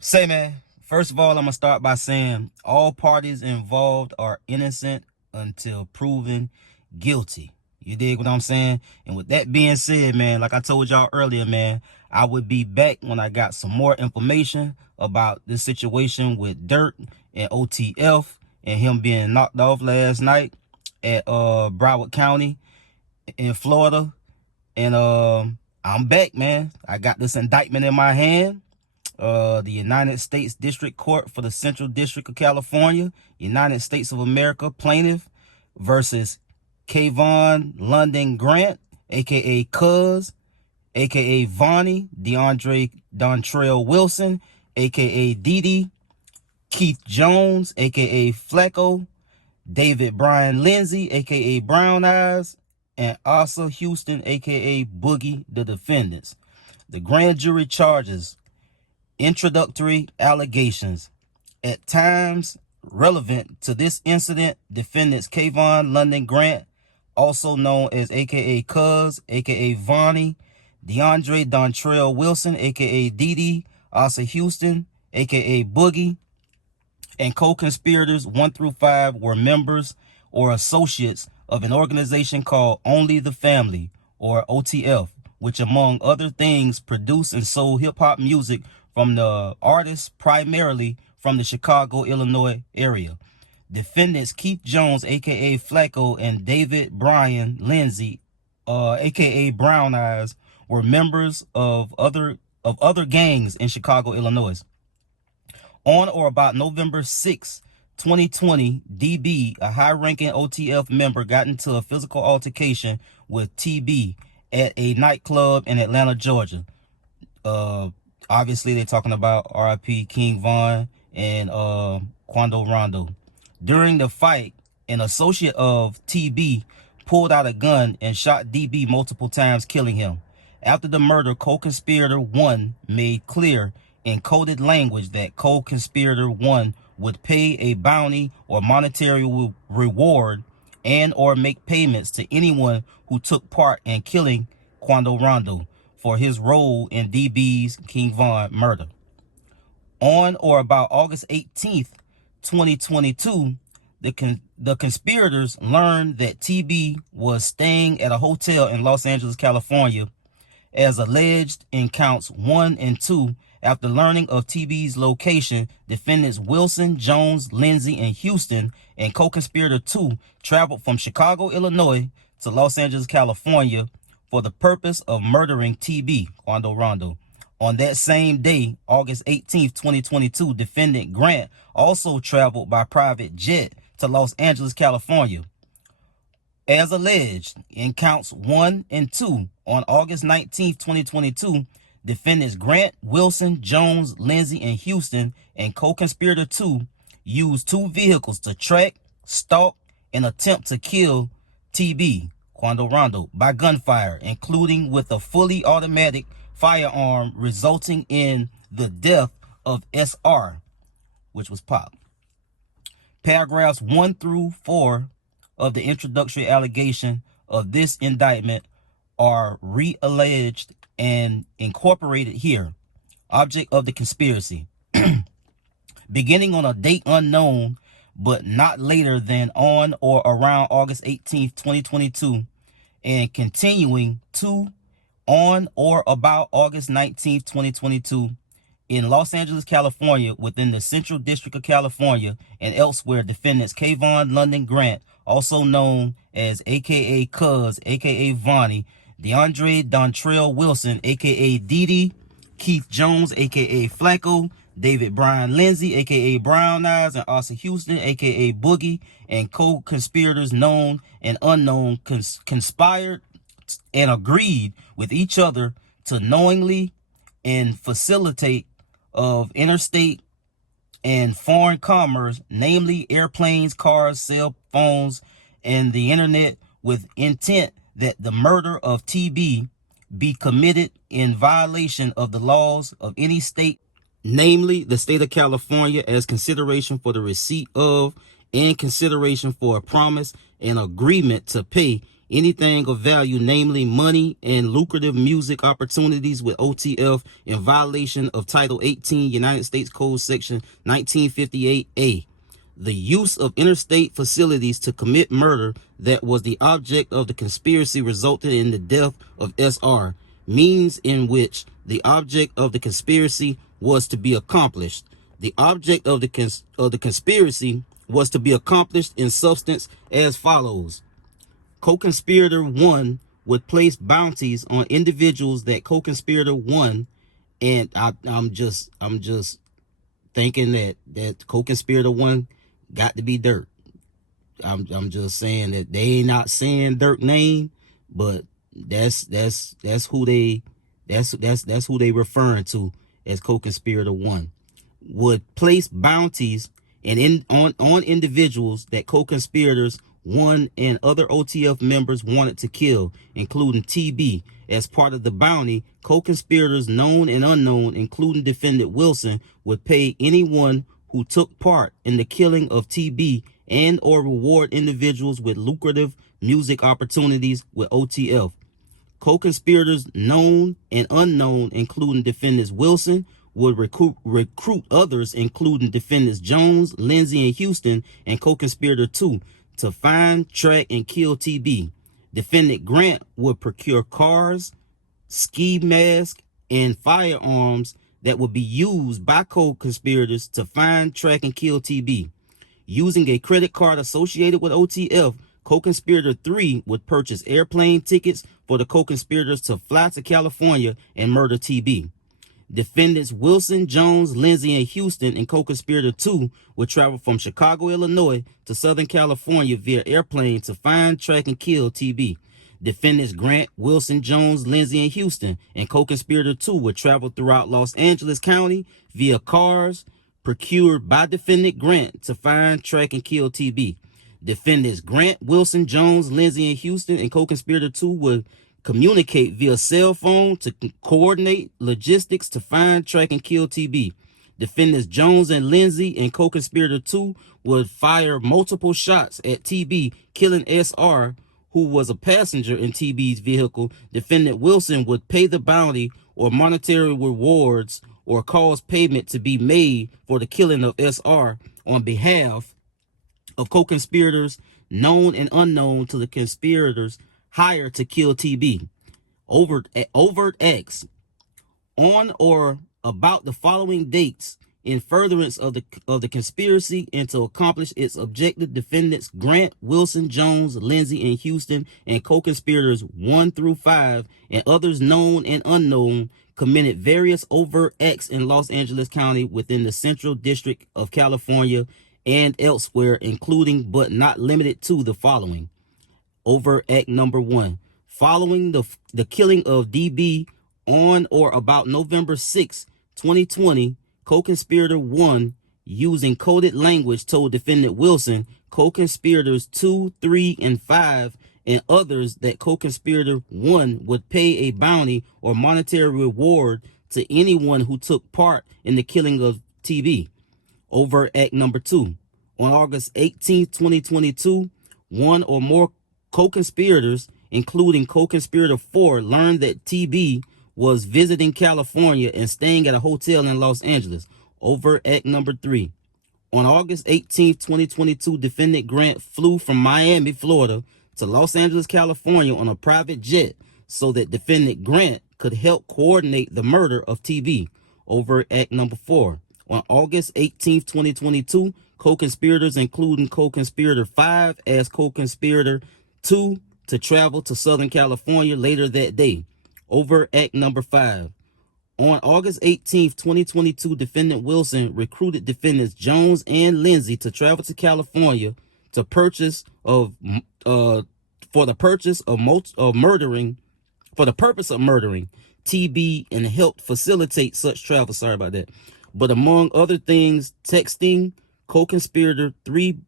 Say, man, first of all, I'm going to start by saying all parties involved are innocent until proven guilty. You dig what I'm saying? And with that being said, man, like I told y'all earlier, man, I would be back when I got some more information about this situation with Durk and OTF and him being knocked off last night at Broward County in Florida. And I'm back, man. I got this indictment in my hand. The United States District Court for the Central District of California, United States of America plaintiff versus Kayvon London Grant, aka Cuz, aka Vonnie, DeAndre Dontrell Wilson, aka Didi, Keith Jones, aka Flacco, David Brian Lindsay, aka Brown Eyes, and Asa Houston, aka Boogie, the defendants. The grand jury charges introductory allegations. At times relevant to this incident, defendants Kayvon London Grant, also known as aka Cuz, aka Vonnie, DeAndre Dontrell Wilson, aka Didi, Asa Houston, aka Boogie, and co-conspirators 1 through 5 were members or associates of an organization called Only the Family, or OTF, which among other things produced and sold hip-hop music from the artists primarily from the Chicago, Illinois area. Defendants Keith Jones, aka Flacco, and David Brian Lindsay, aka Brown Eyes, were members of other gangs in Chicago, Illinois. On or about November 6, 2020, DB, a high-ranking OTF member, got into a physical altercation with TB at a nightclub in Atlanta, Georgia. Obviously, they're talking about RIP King Von and Quando Rondo. During the fight, an associate of TB pulled out a gun and shot DB multiple times, killing him. After the murder, co-conspirator 1 made clear in coded language that co-conspirator 1 would pay a bounty or monetary reward and or make payments to anyone who took part in killing Quando Rondo for his role in DB's King Von murder. On or about August 18th, 2022, the conspirators learned that TB was staying at a hotel in Los Angeles, California, as alleged in counts 1 and 2. After learning of TB's location, defendants Wilson, Jones, Lindsay, and Houston and co-conspirator 2 traveled from Chicago, Illinois to Los Angeles, California for the purpose of murdering TB, Quando Rondo. On that same day, August 18th, 2022, defendant Grant also traveled by private jet to Los Angeles, California. As alleged in counts 1 and 2, on August 19th, 2022, defendants Grant, Wilson, Jones, Lindsay, and Houston and co-conspirator 2 used 2 vehicles to track, stalk, and attempt to kill TB, Quando Rondo, by gunfire, including with a fully automatic firearm, resulting in the death of SR, which was Pop. Paragraphs 1 through 4 of the introductory allegation of this indictment are re-alleged and incorporated here. Object of the conspiracy. Beginning on a date unknown, but not later than on or around August 18th, 2022, and continuing to on or about August 19th, 2022, in Los Angeles, California, within the Central District of California and elsewhere, defendants Kayvon London Grant, also known as aka Cuz, aka Vonnie, DeAndre Dontrell Wilson, aka Didi, Keith Jones, aka Flacco, David Brian Lindsay, aka Brown Eyes, and Asa Houston, aka Boogie, and co-conspirators known and unknown conspired and agreed with each other to knowingly and facilitate of interstate and foreign commerce, namely airplanes, cars, cell phones, and the internet, with intent that the murder of TB be committed in violation of the laws of any state, namely the state of California, as consideration for the receipt of and consideration for a promise and agreement to pay anything of value, namely money and lucrative music opportunities with OTF in violation of Title 18 United States Code Section 1958A. The use of interstate facilities to commit murder that was the object of the conspiracy resulted in the death of SR, means in which the object of the conspiracy was to be accomplished. The object of the conspiracy was to be accomplished in substance as follows. Co-conspirator 1 would place bounties on individuals that co-conspirator 1, and I'm just thinking that co-conspirator 1 got to be Durk. I'm just saying that they ain't not saying Durk name, but that's who they referring to as co-conspirator 1. Would place bounties on individuals that co-conspirators 1 and other OTF members wanted to kill, including TB. As part of the bounty, co-conspirators known and unknown, including defendant Wilson, would pay anyone who took part in the killing of TB and or reward individuals with lucrative music opportunities with OTF. Co-conspirators known and unknown, including defendants Wilson, would recruit others, including defendants Jones, Lindsay, and Houston, and co-conspirator 2, to find, track, and kill TB. Defendant Grant would procure cars, ski masks, and firearms that would be used by co-conspirators to find, track, and kill TB. Using a credit card associated with OTF, co-conspirator 3 would purchase airplane tickets for the co-conspirators to fly to California and murder TB. Defendants Wilson, Jones, Lindsay, and Houston and co-conspirator 2 would travel from Chicago, Illinois to Southern California via airplane to find, track, and kill TB. Defendants Grant, Wilson, Jones, Lindsay, and Houston and co-conspirator 2 would travel throughout Los Angeles County via cars procured by defendant Grant to find, track, and kill TB. Defendants Grant, Wilson, Jones, Lindsay, and Houston and co-conspirator 2 would communicate via cell phone to coordinate logistics to find, track, and kill TB. Defendants Jones and Lindsay and co-conspirator 2 would fire multiple shots at TB, killing SR, who was a passenger in TB's vehicle. Defendant Wilson would pay the bounty or monetary rewards or cause payment to be made for the killing of SR on behalf of co-conspirators known and unknown to the conspirators hired to kill TB. Overt acts on or about the following dates in furtherance of the conspiracy and to accomplish its objective. Defendants Grant, Wilson, Jones, Lindsay, and Houston and co-conspirators 1 through 5 and others known and unknown committed various overt acts in Los Angeles County within the Central District of California and elsewhere, including but not limited to the following. Overt act number 1. Following the killing of DB on or about November 6, 2020, co-conspirator 1, using coded language, told defendant Wilson, co-conspirators 2, 3, and 5, and others that co-conspirator 1 would pay a bounty or monetary reward to anyone who took part in the killing of TB. Overt act number 2. On August 18, 2022, one or more co-conspirators, including co-conspirator 4, learned that TB was visiting California and staying at a hotel in Los Angeles. Overt act number 3. On August 18, 2022, defendant Grant flew from Miami, Florida to Los Angeles, California on a private jet so that defendant Grant could help coordinate the murder of TB. Overt act number 4. On August 18, 2022, co-conspirators, including co-conspirator 5, asked co-conspirator 2 to travel to Southern California later that day. Overt act number 5. On August 18, 2022, defendant Wilson recruited defendants Jones and Lindsay to travel to California to purchase of for the purpose of murdering TB and helped facilitate such travel. Sorry about that. But among other things, texting co-conspirator 3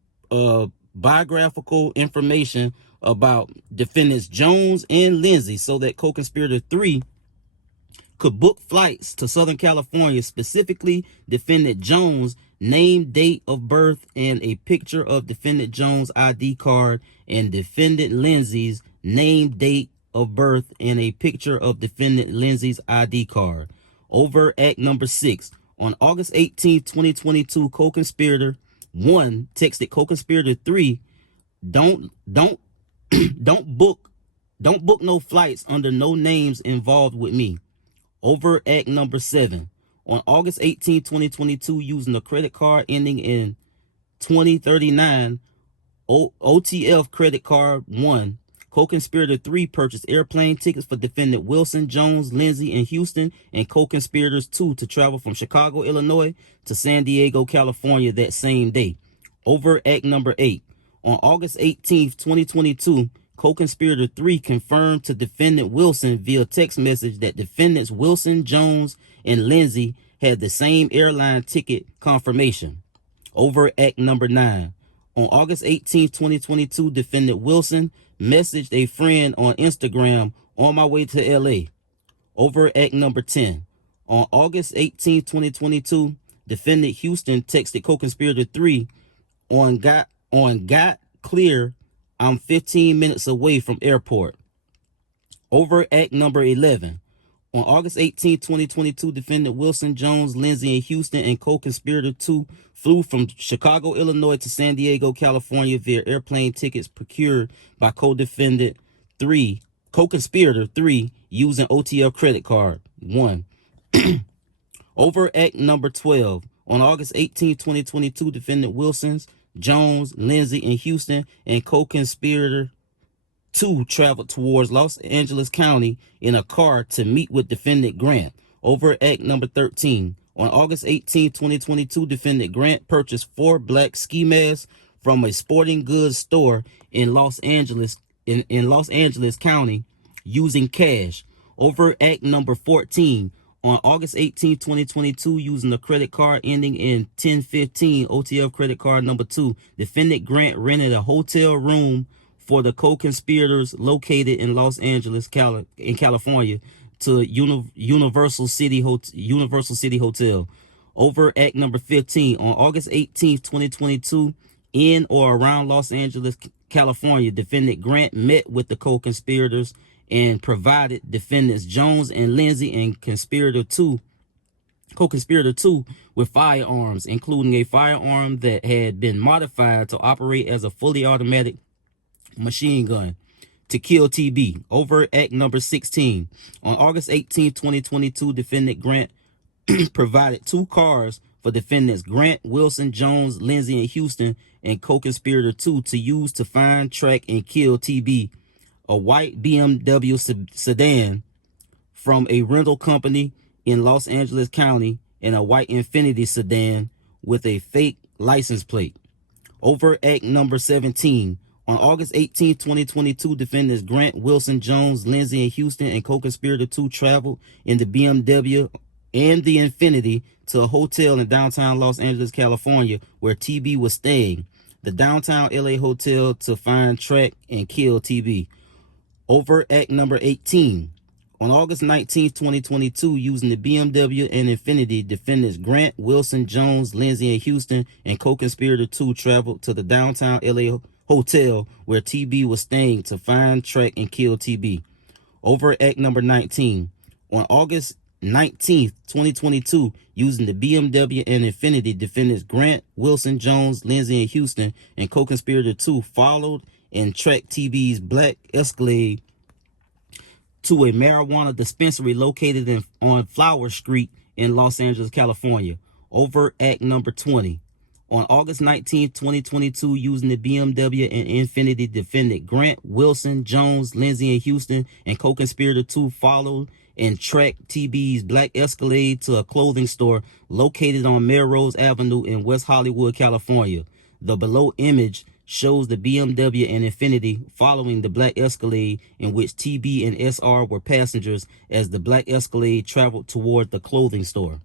biographical information about defendants Jones and Lindsay so that co-conspirator 3 could book flights to Southern California, specifically defendant Jones' name, date of birth, and a picture of defendant Jones' ID card, and defendant Lindsay's name, date of birth, and a picture of defendant Lindsay's ID card. Overt act number 6. On August 18, 2022, co-conspirator 1 texted co-conspirator 3, don't book no flights under no names involved with me. Overt act number 7. On August 18, 2022, using a credit card ending in 2039, OTF credit card 1, co-conspirator 3 purchased airplane tickets for defendant Wilson, Jones, Lindsay, and Houston, and co-conspirators 2 to travel from Chicago, Illinois to San Diego, California that same day. Overt act number 8. On August 18, 2022, co-conspirator 3 confirmed to defendant Wilson via text message that defendants Wilson, Jones, and Lindsay had the same airline ticket confirmation. Overt act number 9. On August 18, 2022, defendant Wilson messaged a friend on Instagram, "On my way to LA." Overt act number 10. On August 18, 2022, defendant Houston texted co-conspirator 3, on got clear, I'm 15 minutes away from airport. Overt act number 11. On August 18, 2022, defendant Wilson, Jones, Lindsay, and Houston, and co-conspirator 2 flew from Chicago, Illinois to San Diego, California via airplane tickets procured by co-conspirator 3 using OTF credit card 1. Overt act number 12. On August 18, 2022, defendant Wilson's, Jones, Lindsay, and Houston, and co-conspirator 2 traveled towards Los Angeles County in a car to meet with defendant Grant. Overt act number 13. On August 18, 2022, defendant Grant purchased 4 black ski masks from a sporting goods store in Los Angeles County using cash. Overt act number 14. On August 18, 2022, using a credit card ending in 1015, OTF credit card number 2, defendant Grant rented a hotel room for the co-conspirators located in Los Angeles, California, to Universal City Hotel. Overt act number 15. On August 18, 2022, in or around Los Angeles, California, defendant Grant met with the co-conspirators and provided defendants Jones and Lindsay and co-conspirator 2 with firearms, including a firearm that had been modified to operate as a fully automatic machine gun to kill TB. Overt act number 16. On August 18, 2022, defendant Grant provided 2 cars for defendants Grant, Wilson, Jones, Lindsay, and Houston, and co-conspirator 2 to use to find, track, and kill TB, a white BMW sedan from a rental company in Los Angeles County, and a white Infiniti sedan with a fake license plate. Overt act number 17. On August 18, 2022, defendants Grant, Wilson, Jones, Lindsay, and Houston, and co-conspirator 2 traveled in the BMW and the Infiniti to a hotel in downtown Los Angeles, California, where TB was staying, the downtown LA hotel, to find, track, and kill TB. Overt act number 18. On August 19, 2022, using the BMW and Infiniti, defendants Grant, Wilson, Jones, Lindsay, and Houston, and co-conspirator 2 traveled to the downtown LA hotel where TB was staying to find, track, and kill TB. Overt act number 19. On August 19th, 2022, using the BMW and Infiniti, defendants Grant, Wilson, Jones, Lindsay, and Houston, and co-conspirator 2 followed and tracked TB's black Escalade to a marijuana dispensary located on Flower Street in Los Angeles, California. Overt act number 20. On August 19, 2022, using the BMW and Infiniti, defendant Grant, Wilson, Jones, Lindsay, and Houston, and co-conspirator 2 followed and tracked TB's black Escalade to a clothing store located on Melrose Avenue in West Hollywood, California. The below image shows the BMW and Infiniti following the black Escalade, in which TB and SR were passengers as the black Escalade traveled toward the clothing store.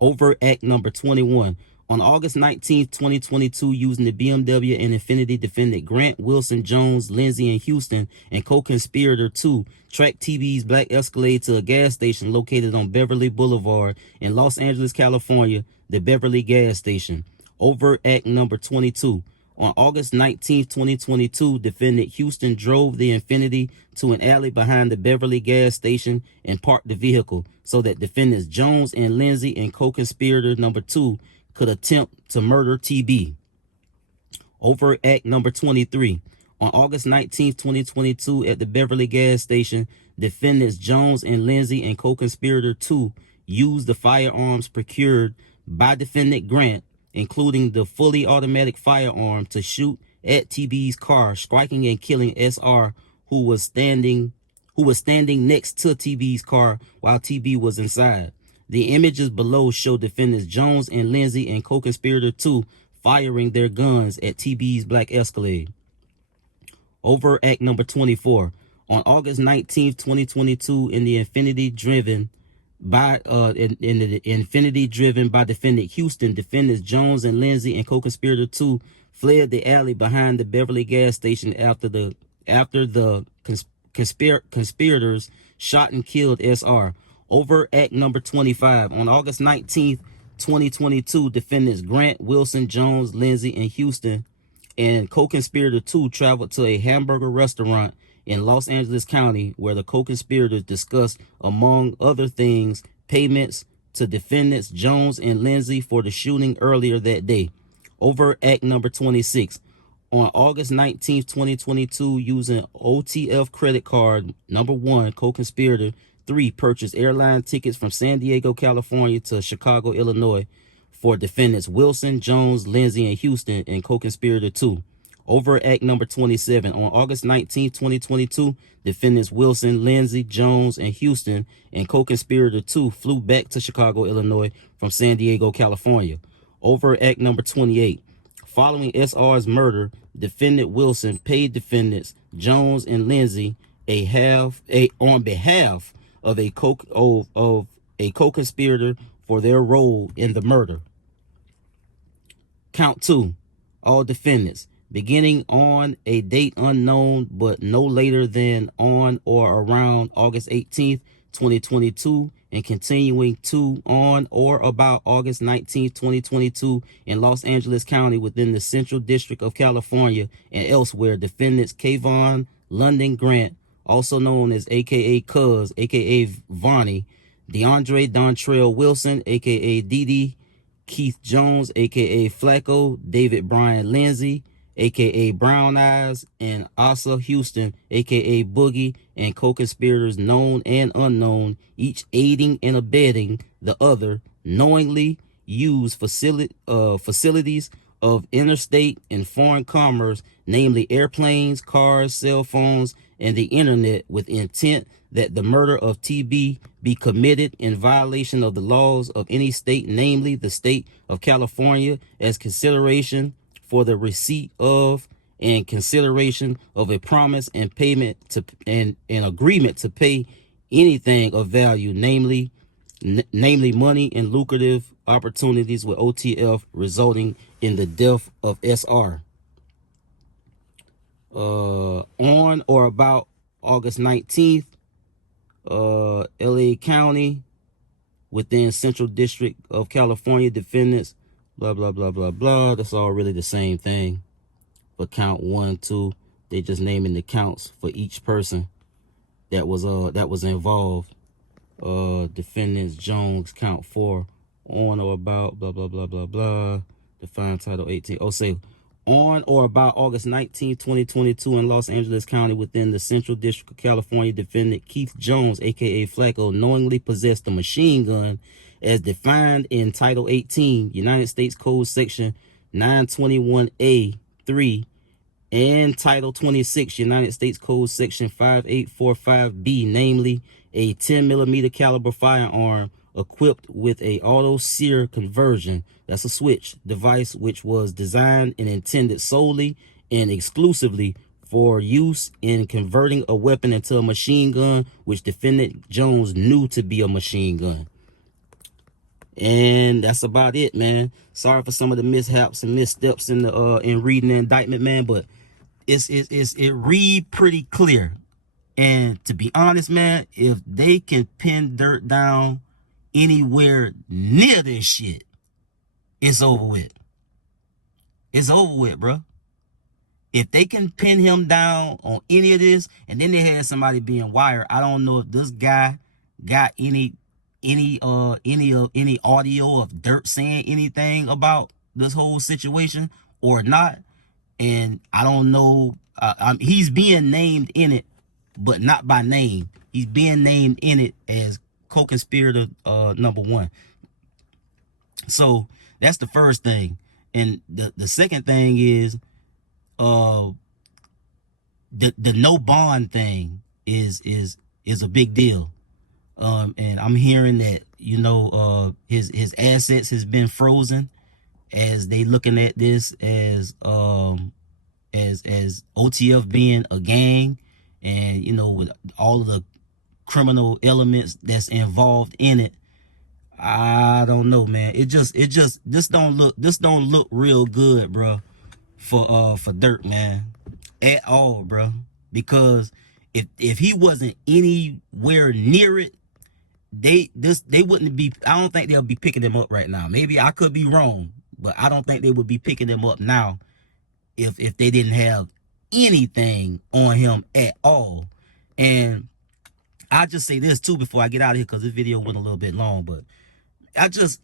Overt act number 21. On August 19th, 2022, using the BMW and Infiniti, defendant Grant, Wilson, Jones, Lindsay, and Houston, and co-conspirator 2 tracked TB's black Escalade to a gas station located on Beverly Boulevard in Los Angeles, California, the Beverly gas station. Overt Act number 22. On August 19th, 2022, defendant Houston drove the Infiniti to an alley behind the Beverly gas station and parked the vehicle so that defendants Jones and Lindsay and co-conspirator number 2 could attempt to murder TB. Overt Act number 23. On August 19th, 2022, at the Beverly gas station, defendants Jones and Lindsay and co-conspirator 2 used the firearms procured by defendant Grant, including the fully automatic firearm, to shoot at TB's car, striking and killing SR, who was standing next to TB's car while TB was inside. The images below show defendants Jones and Lindsay and co-conspirator 2 firing their guns at TB's black Escalade. Overt Act number 24. On August 19th, 2022, in the Infiniti driven by defendant Houston, defendants Jones and Lindsay and co-conspirator 2 fled the alley behind the Beverly gas station after the conspirators shot and killed SR. Overt Act number 25. On August 19th, 2022, defendants Grant, Wilson, Jones, Lindsay, and Houston and co-conspirator 2 traveled to a hamburger restaurant in Los Angeles County, where the co-conspirators discussed, among other things, payments to defendants Jones and Lindsay for the shooting earlier that day. Overt Act number 26. On August 19th, 2022, using OTF credit card number 1, co-conspirator 3 purchased airline tickets from San Diego, California to Chicago, Illinois for defendants Wilson, Jones, Lindsay, and Houston and co-conspirator 2. Overt Act number 27. On August 19th, 2022, defendants Wilson, Lindsay, Jones, and Houston and co-conspirator 2 flew back to Chicago, Illinois from San Diego, California. Overt Act number 28. Following SR's murder, defendant Wilson paid defendants Jones and Lindsay on behalf of a co-conspirator for their role in the murder. Count 2. All defendants, beginning on a date unknown but no later than on or around August 18th, 2022, and continuing to on or about August 19th, 2022 in Los Angeles County within the Central District of California and elsewhere, defendants Kayvon London Grant, also known as aka Cuz, aka Vonnie, DeAndre Dontrell Wilson, aka Didi, Keith Jones, aka Flacco, David Brian Lindsay, aka Brown Eyes, and Asa Houston, aka Boogie, and co-conspirators known and unknown, each aiding and abetting the other, knowingly use facilities of interstate and foreign commerce, namely airplanes, cars, cell phones, and the internet, with intent that the murder of TB be committed in violation of the laws of any state, namely the state of California, as consideration for the receipt of and consideration of a promise and payment to and an agreement to pay anything of value, namely money and lucrative opportunities with OTF, resulting in the death of SR. On or about August 19th, LA County within Central District of California, defendants blah blah blah blah blah. That's all really the same thing. For count 1, 2, they just naming the counts for each person that was involved. Defendants Jones, count 4, on or about blah blah blah blah blah. Define title 18. Oh, say on or about August 19, 2022 in Los Angeles County within the Central District of California, defendant Keith Jones, aka Flacco, knowingly possessed a machine gun as defined in Title 18, United States Code Section 921A3, and Title 26, United States Code Section 5845B, namely a 10mm caliber firearm equipped with a auto sear conversion, that's a switch device, which was designed and intended solely and exclusively for use in converting a weapon into a machine gun, which defendant Jones knew to be a machine gun. And that's about it, man. Sorry for some of the mishaps and missteps in the in reading the indictment, man, but it read pretty clear. And to be honest, man, if they can pin Durk down anywhere near this shit, it's over with. It's over with, bro. If they can pin him down on any of this, and then they had somebody being wired, I don't know if this guy got any audio of Durk saying anything about this whole situation or not. And I don't know. He's being named in it, but not by name. He's being named in it as co-conspirator #1. So that's the first thing. And the second thing is the no bond thing is a big deal. And I'm hearing that, you know, his assets has been frozen as they looking at this as OTF being a gang, and you know, with all of the criminal elements that's involved in it. I don't know, man. This don't look real good, bro, for Durk, man, at all, bro. Because if he wasn't anywhere near it, they wouldn't be. I don't think they'll be picking him up right now. Maybe I could be wrong, but I don't think they would be picking him up now if they didn't have anything on him at all. And I'll just say this too before I get out of here, because this video went a little bit long. But I just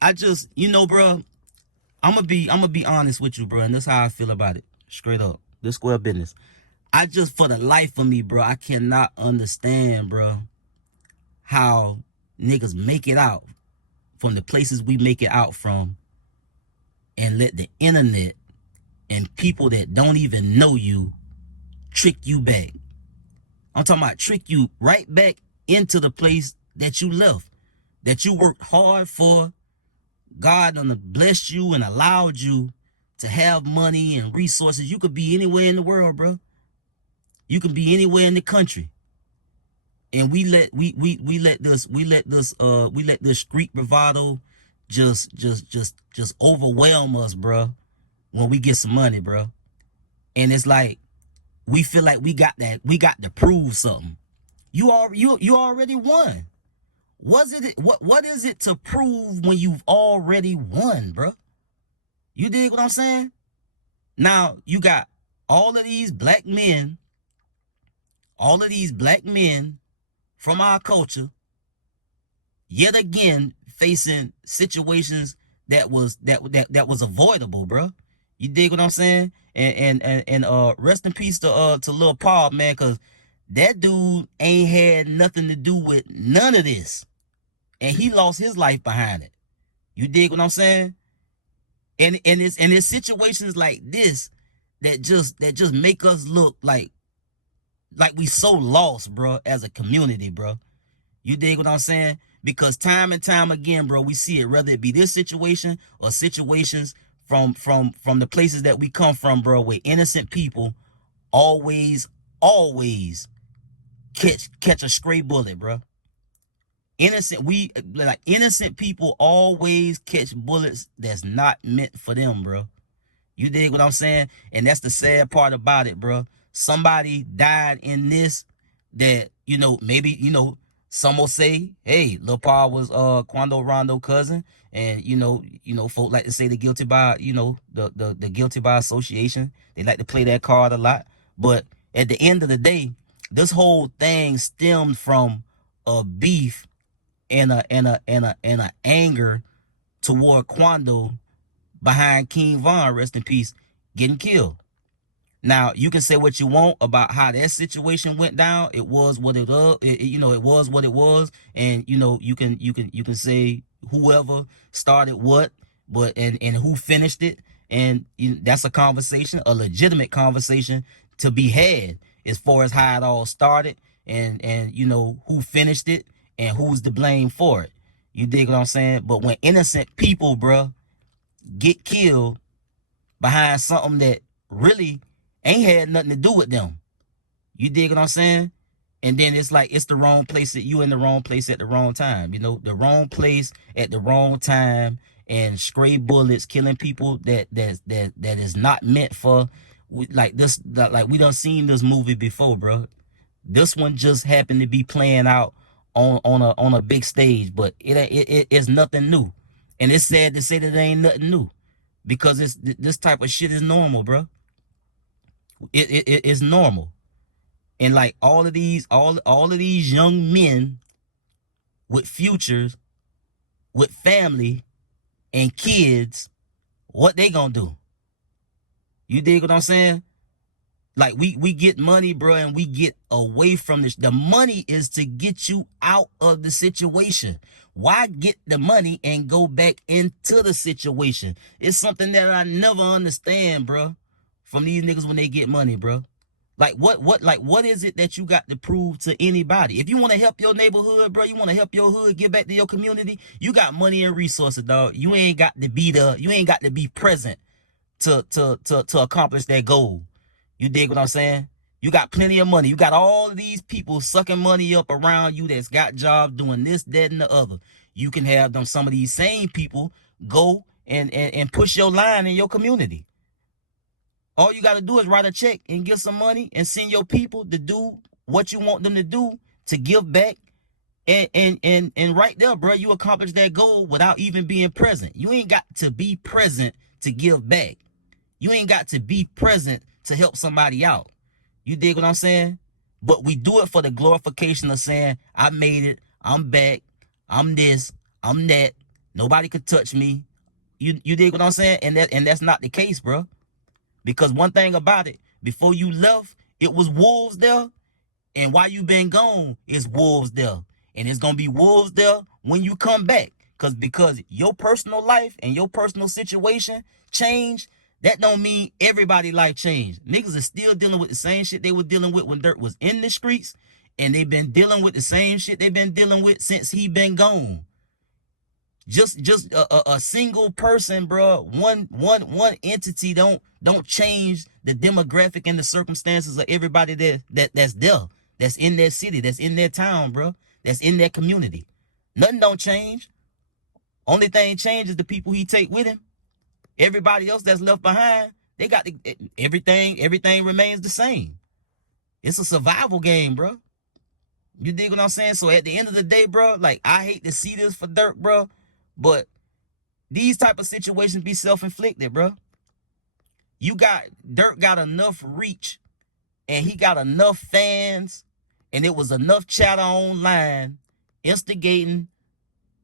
you know, bro, I'm gonna be honest with you, bro, and this is how I feel about it, straight up. This square business. I just, for the life of me, bro, I cannot understand, bro, how niggas make it out from the places we make it out from and let the internet and people that don't even know you trick you back. I'm talking about trick you right back into the place that you left, that you worked hard for. God done blessed you and allowed you to have money and resources. You could be anywhere in the world, bro. You can be anywhere in the country. And we let this street bravado just overwhelm us, bro, when we get some money, bro. And it's like we feel like we got to prove something. You already won. What is it to prove when you've already won, bro? You dig what I'm saying? Now you got all of these black men from our culture yet again facing situations that was avoidable, bro. You dig what I'm saying? And rest in peace to Lil Paul, man, cause that dude ain't had nothing to do with none of this, and he lost his life behind it. You dig what I'm saying? And it's situations like this that just make us look like we so lost, bro, as a community, bro. You dig what I'm saying? Because time and time again, bro, we see it, whether it be this situation or situations from the places that we come from, bro, where innocent people always catch a stray bullet, bro. Innocent people always catch bullets that's not meant for them, bro. You dig what I'm saying? And that's the sad part about it, bro. Somebody died in this that, you know, maybe, you know, some will say, hey, Lil Paul was Quando Rondo cousin. And, you know, folk like to say the guilty by, you know, the guilty by association. They like to play that card a lot. But at the end of the day, this whole thing stemmed from a beef and a anger toward Quando behind King Von, rest in peace, getting killed. Now, you can say what you want about how that situation went down. It was what it was. It was what it was. And, you know, you can say whoever started what, and who finished it. And that's a conversation, a legitimate conversation to be had as far as how it all started and you know, who finished it and who's to blame for it. You dig what I'm saying? But when innocent people, bruh, get killed behind something that really ain't had nothing to do with them. You dig what I'm saying? And then it's like it's the wrong place, that you in the wrong place at the wrong time. You know, the wrong place at the wrong time, and stray bullets killing people that is not meant for. Like this, like we done seen this movie before, bro. This one just happened to be playing out on a big stage, but it's nothing new. And it's sad to say that it ain't nothing new, because this type of shit is normal, bro. It's normal. And like all of these young men with futures, with family and kids, what they gonna do? You dig what I'm saying? Like we get money, bro, and we get away from this. The money is to get you out of the situation. Why get the money and go back into the situation? It's something that I never understand, bro, from these niggas when they get money, bro. Like what is it that you got to prove to anybody? If you want to help your neighborhood, bro, you want to help your hood, give back to your community, you got money and resources, dog. You ain't got to be present to accomplish that goal. You dig what I'm saying? You got plenty of money. You got all of these people sucking money up around you that's got jobs doing this, that, and the other. You can have some of these same people go and push your line in your community. All you got to do is write a check and get some money and send your people to do what you want them to do, to give back. And right there, bro, you accomplish that goal without even being present. You ain't got to be present to give back. You ain't got to be present to help somebody out. You dig what I'm saying? But we do it for the glorification of saying, I made it, I'm back, I'm this, I'm that, nobody could touch me. You dig what I'm saying? And that's not the case, bro. Because one thing about it, before you left, it was wolves there. And while you been gone, it's wolves there. And it's going to be wolves there when you come back. Because your personal life and your personal situation changed, that don't mean everybody's life changed. Niggas are still dealing with the same shit they were dealing with when Durk was in the streets. And they've been dealing with the same shit they've been dealing with since he been gone. Just a single person, bro, one entity don't change the demographic and the circumstances of everybody that's there, that's in their city, that's in their town, bro, that's in their community. Nothing don't change. Only thing changes the people he take with him. Everybody else that's left behind, they got everything remains the same. It's a survival game, bro. You dig what I'm saying? So at the end of the day, bro, like, I hate to see this for Durk, bro, but these type of situations be self-inflicted, bro. Durk got enough reach, and he got enough fans, and it was enough chatter online instigating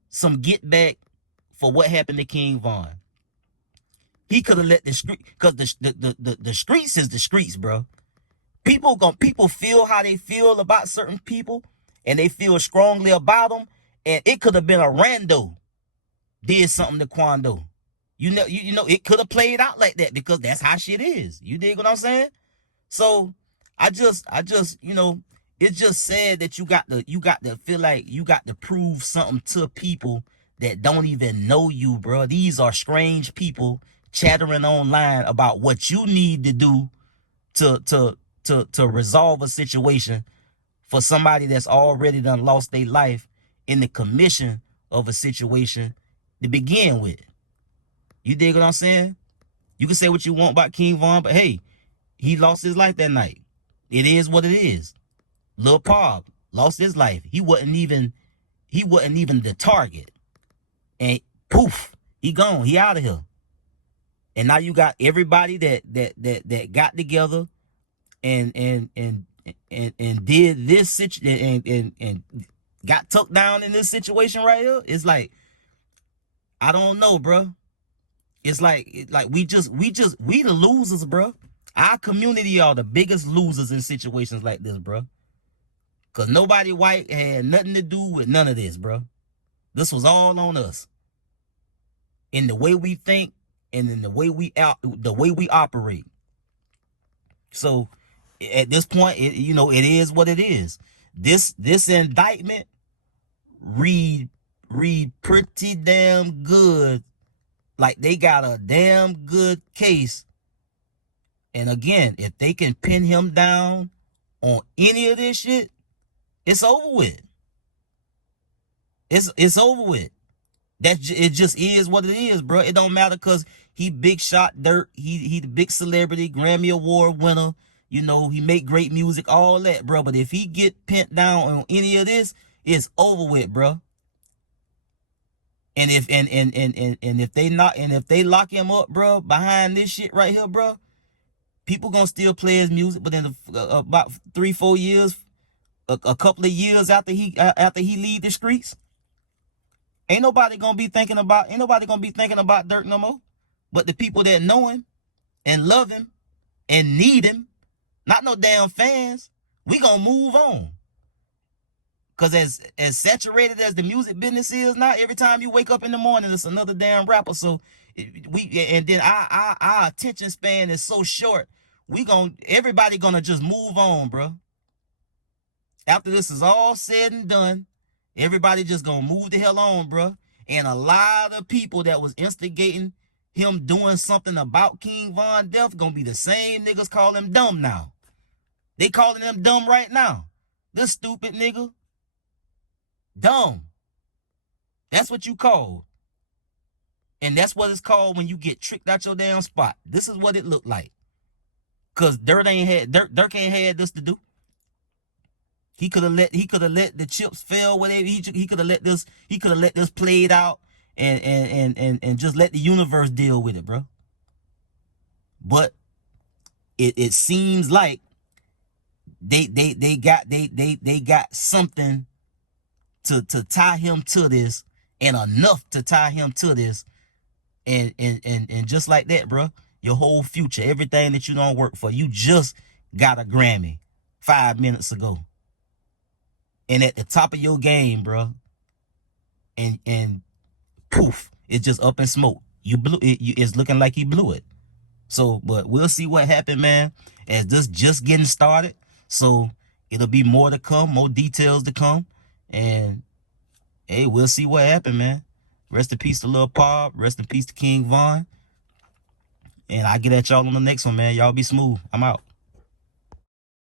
some get back for what happened to King Von. He could have let the street, because the streets is the streets, bro. People feel how they feel about certain people, and they feel strongly about them, and it could have been a rando did something to Quando. You know, it could have played out like that, because that's how shit is. You dig what I'm saying? So I just, it's just sad that you got to feel like you got to prove something to people that don't even know you, bro. These are strange people chattering online about what you need to do to resolve a situation for somebody that's already done lost their life in the commission of a situation to begin with. You dig what I'm saying? You can say what you want about King Von, but hey, he lost his life that night. It is what it is. Lil Pop lost his life. He wasn't even the target. And poof, he gone. He out of here. And now you got everybody that got together and did this and got took down in this situation right here. It's like, I don't know, bro. It's like we the losers, bro. Our community are the biggest losers in situations like this, bro. Cause nobody white had nothing to do with none of this, bro. This was all on us. In the way we think and in the way we operate. So at this point, it is what it is. This indictment read pretty damn good. Like, they got a damn good case. And again, if they can pin him down on any of this shit, It's over with. It's over with. It just is what it is, bro. It don't matter because he big shot Durk. He the big celebrity, Grammy Award winner. You know, he make great music, all that, bro. But if he get pent down on any of this, it's over with, bro. And if if they lock him up, bro, behind this shit right here, bro, people gonna still play his music. But in about 3-4 years, a couple of years after he leave the streets, ain't nobody gonna be thinking about Durk no more. But the people that know him and love him and need him, not no damn fans, we gonna move on. Cause as saturated as the music business is now, every time you wake up in the morning, it's another damn rapper. So our attention span is so short. Everybody gonna just move on, bro. After this is all said and done, everybody just gonna move the hell on, bro. And a lot of people that was instigating him doing something about King Von death gonna be the same niggas call him dumb now. They calling him dumb right now. This stupid nigga. Dumb. That's what you called. And that's what it's called when you get tricked out your damn spot. This is what it looked like. Cause Durk ain't had this to do. He could have let the chips fail whatever. He could have let this played out and just let the universe deal with it, bro. But it seems like they got something to tie him to this, and enough to tie him to this, and just like that, bro, your whole future, everything that you don't work for, you just got a Grammy 5 minutes ago, and at the top of your game, bro, and poof, it's just up in smoke. You blew it. It's looking like he blew it. So, but we'll see what happened, man, as this just getting started. So it'll be more to come, more details to come. And hey, we'll see what happened, man. Rest in peace to Lil Pop. Rest in peace to King Von. And I'll get at y'all on the next one, man. Y'all be smooth. I'm out.